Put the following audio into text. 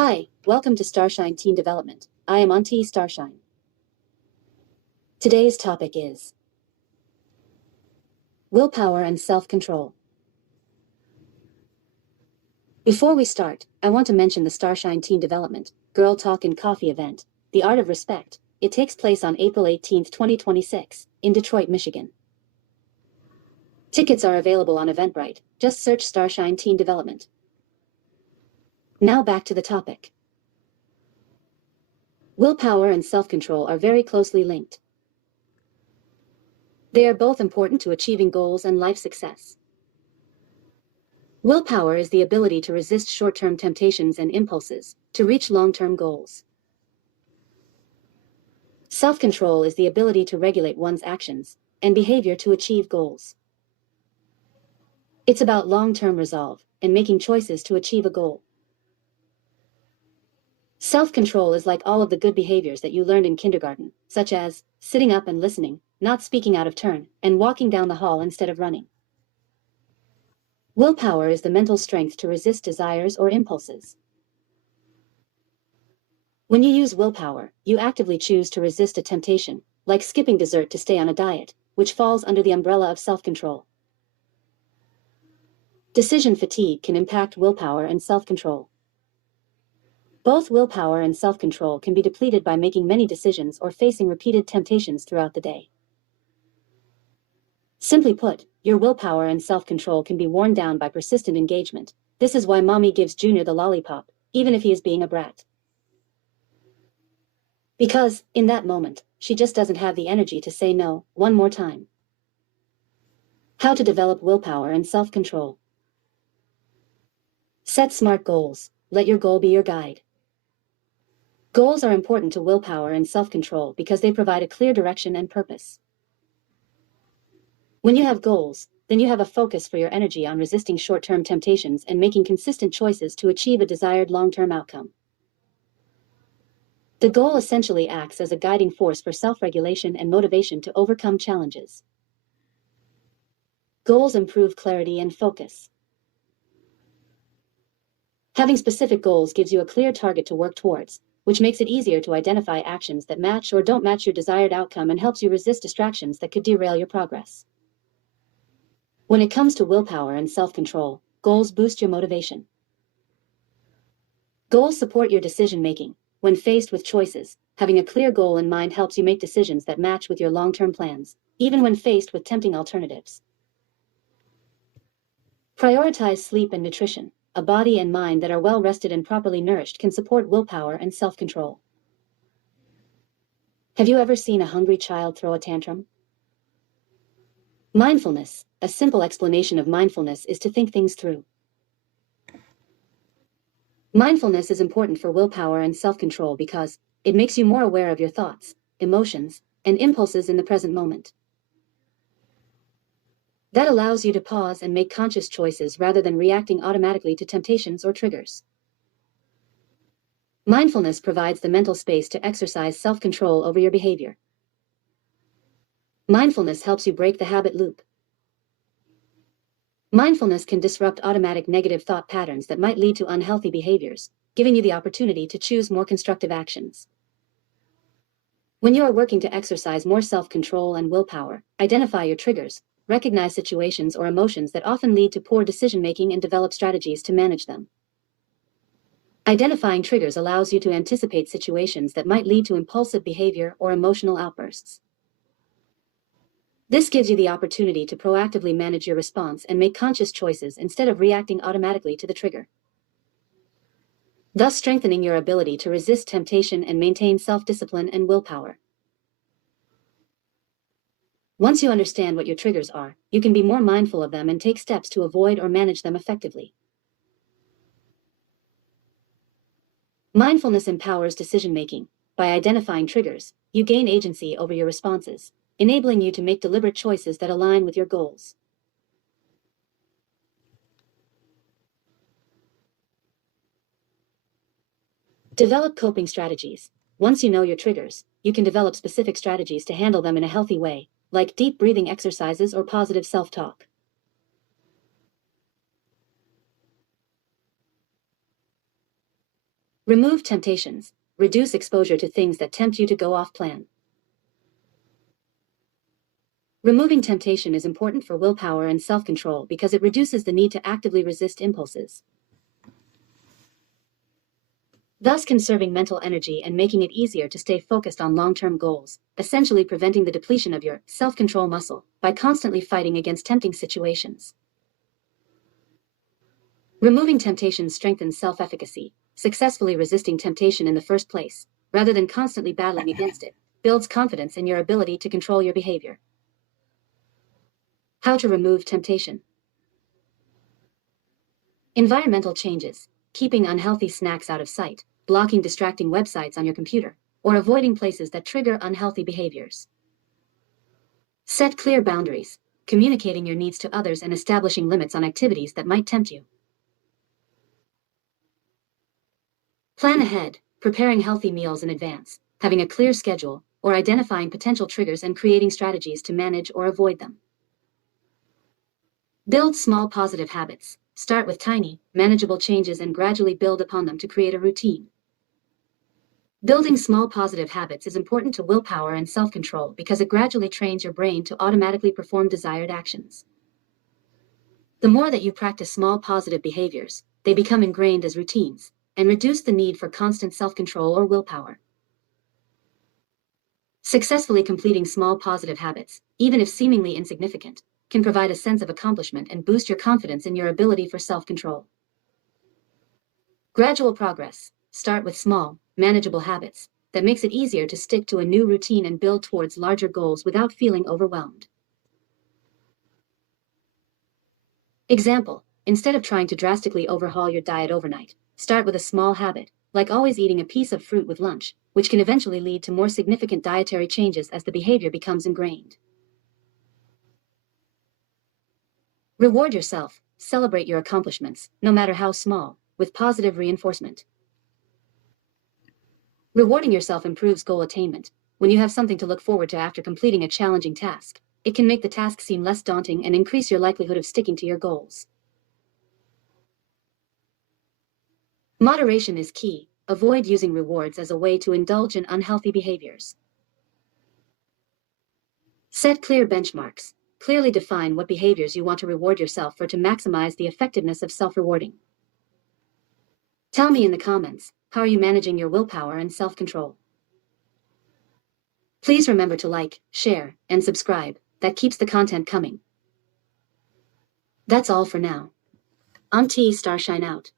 Hi, welcome to Starshine Teen Development. I am Auntie Starshine. Today's topic is willpower and self-control. Before we start, I want to mention the Starshine Teen Development Girl Talk and Coffee event, The Art of Respect. It takes place on April 18, 2026, in Detroit, Michigan. Tickets are available on Eventbrite. Just search Starshine Teen Development. Now back to the topic. Willpower and self-control are very closely linked. They are both important to achieving goals and life success. Willpower is the ability to resist short-term temptations and impulses, to reach long-term goals. Self-control is the ability to regulate one's actions and behavior to achieve goals. It's about long-term resolve and making choices to achieve a goal. Self-control is like all of the good behaviors that you learned in kindergarten, such as sitting up and listening, not speaking out of turn, and walking down the hall instead of running. Willpower is the mental strength to resist desires or impulses. When you use willpower, you actively choose to resist a temptation, like skipping dessert to stay on a diet, which falls under the umbrella of self-control. Decision fatigue can impact willpower and self-control. Both willpower and self-control can be depleted by making many decisions or facing repeated temptations throughout the day. Simply put, your willpower and self-control can be worn down by persistent engagement. This is why mommy gives Junior the lollipop, even if he is being a brat. Because, in that moment, she just doesn't have the energy to say no one more time. How to develop willpower and self-control. Set smart goals. Let your goal be your guide. Goals are important to willpower and self-control because they provide a clear direction and purpose. When you have goals, then you have a focus for your energy on resisting short-term temptations and making consistent choices to achieve a desired long-term outcome. The goal essentially acts as a guiding force for self-regulation and motivation to overcome challenges. Goals improve clarity and focus. Having specific goals gives you a clear target to work towards, which makes it easier to identify actions that match or don't match your desired outcome and helps you resist distractions that could derail your progress. When it comes to willpower and self-control, goals boost your motivation. Goals support your decision-making. When faced with choices, having a clear goal in mind helps you make decisions that match with your long-term plans, even when faced with tempting alternatives. Prioritize sleep and nutrition. A body and mind that are well rested and properly nourished can support willpower and self-control. Have you ever seen a hungry child throw a tantrum? Mindfulness. A simple explanation of mindfulness is to think things through. Mindfulness is important for willpower and self-control because it makes you more aware of your thoughts, emotions, and impulses in the present moment. That allows you to pause and make conscious choices rather than reacting automatically to temptations or triggers. Mindfulness provides the mental space to exercise self-control over your behavior. Mindfulness helps you break the habit loop. Mindfulness can disrupt automatic negative thought patterns that might lead to unhealthy behaviors, giving you the opportunity to choose more constructive actions. When you are working to exercise more self-control and willpower, identify your triggers, recognize situations or emotions that often lead to poor decision-making and develop strategies to manage them. Identifying triggers allows you to anticipate situations that might lead to impulsive behavior or emotional outbursts. This gives you the opportunity to proactively manage your response and make conscious choices instead of reacting automatically to the trigger, thus strengthening your ability to resist temptation and maintain self-discipline and willpower. Once you understand what your triggers are, you can be more mindful of them and take steps to avoid or manage them effectively. Mindfulness empowers decision-making. By identifying triggers, you gain agency over your responses, enabling you to make deliberate choices that align with your goals. Develop coping strategies. Once you know your triggers, you can develop specific strategies to handle them in a healthy way, like deep breathing exercises or positive self-talk. Remove temptations. Reduce exposure to things that tempt you to go off plan. Removing temptation is important for willpower and self-control because it reduces the need to actively resist impulses, thus conserving mental energy and making it easier to stay focused on long-term goals, essentially preventing the depletion of your self-control muscle by constantly fighting against tempting situations. Removing temptation strengthens self-efficacy. Successfully resisting temptation in the first place, rather than constantly battling against it, builds confidence in your ability to control your behavior. How to remove temptation. Environmental changes. Keeping unhealthy snacks out of sight, blocking distracting websites on your computer, or avoiding places that trigger unhealthy behaviors. Set clear boundaries. Communicating your needs to others and establishing limits on activities that might tempt you. Plan ahead, preparing healthy meals in advance, having a clear schedule, or identifying potential triggers and creating strategies to manage or avoid them. Build small positive habits. Start with tiny, manageable changes and gradually build upon them to create a routine. Building small positive habits is important to willpower and self-control because it gradually trains your brain to automatically perform desired actions. The more that you practice small positive behaviors, they become ingrained as routines and reduce the need for constant self-control or willpower. Successfully completing small positive habits, even if seemingly insignificant, can provide a sense of accomplishment and boost your confidence in your ability for self-control. Gradual progress. Start with small, manageable habits that makes it easier to stick to a new routine and build towards larger goals without feeling overwhelmed. Example, instead of trying to drastically overhaul your diet overnight, start with a small habit, like always eating a piece of fruit with lunch, which can eventually lead to more significant dietary changes as the behavior becomes ingrained. Reward yourself. Celebrate your accomplishments, no matter how small, with positive reinforcement. Rewarding yourself improves goal attainment. When you have something to look forward to after completing a challenging task, it can make the task seem less daunting and increase your likelihood of sticking to your goals. Moderation is key. Avoid using rewards as a way to indulge in unhealthy behaviors. Set clear benchmarks. Clearly define what behaviors you want to reward yourself for to maximize the effectiveness of self-rewarding. Tell me in the comments, how are you managing your willpower and self-control? Please remember to like, share, and subscribe. That keeps the content coming. That's all for now. Starshine out.